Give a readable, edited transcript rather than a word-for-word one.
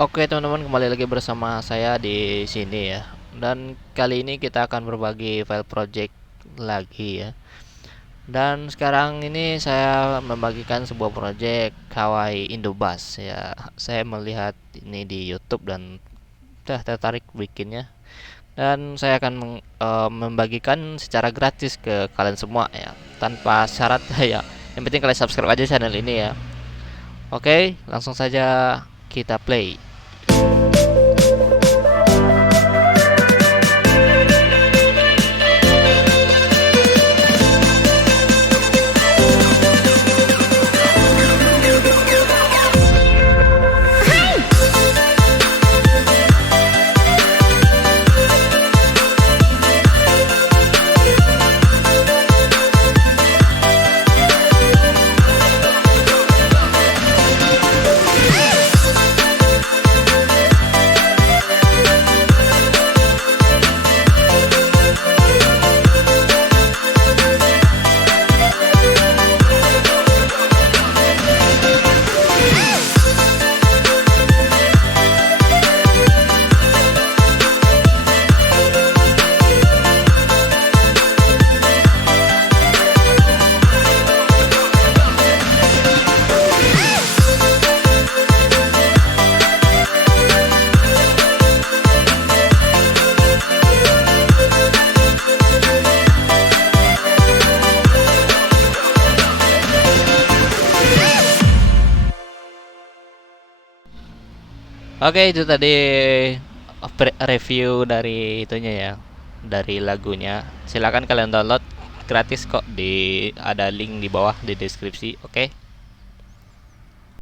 Oke teman-teman, kembali lagi bersama saya di sini ya. Dan kali ini kita akan berbagi file project lagi ya. Dan sekarang ini saya membagikan sebuah project Kawaii Indobus ya. Saya melihat ini di YouTube dan tertarik bikinnya. Dan saya akan membagikan secara gratis ke kalian semua ya, tanpa syarat ya. Yang penting kalian subscribe aja channel ini ya. Oke, langsung saja kita play. Oke, itu tadi review dari itunya ya, dari lagunya. Silakan kalian download gratis kok, ada link di bawah di deskripsi. Oke.